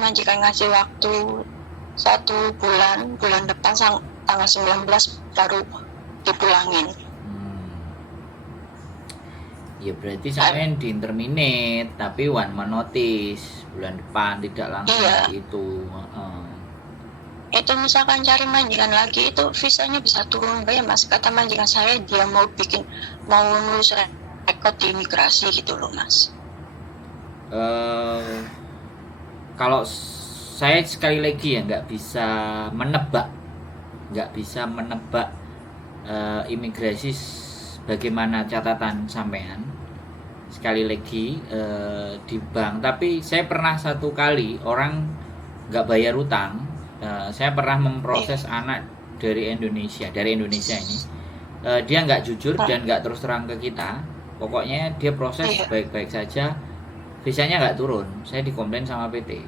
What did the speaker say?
majikan ngasih waktu 1 bulan, bulan depan tanggal 19 baru dipulangin. Ya berarti sampean di interminate tapi 1 month notice bulan depan, tidak langsung Iya. hari itu. Itu misalkan cari majikan lagi itu visanya bisa turun ya Mas. Kata majikan saya dia mau nulis rekod di imigrasi gitu loh Mas. Kalau saya sekali lagi ya nggak bisa menebak imigrasi bagaimana catatan sampean sekali lagi di bank. Tapi saya pernah satu kali orang nggak bayar utang. Saya pernah memproses anak dari Indonesia ini. Dia nggak jujur dan nggak terus terang ke kita. Pokoknya dia proses baik-baik saja, visanya nggak turun. Saya dikomplain sama PT.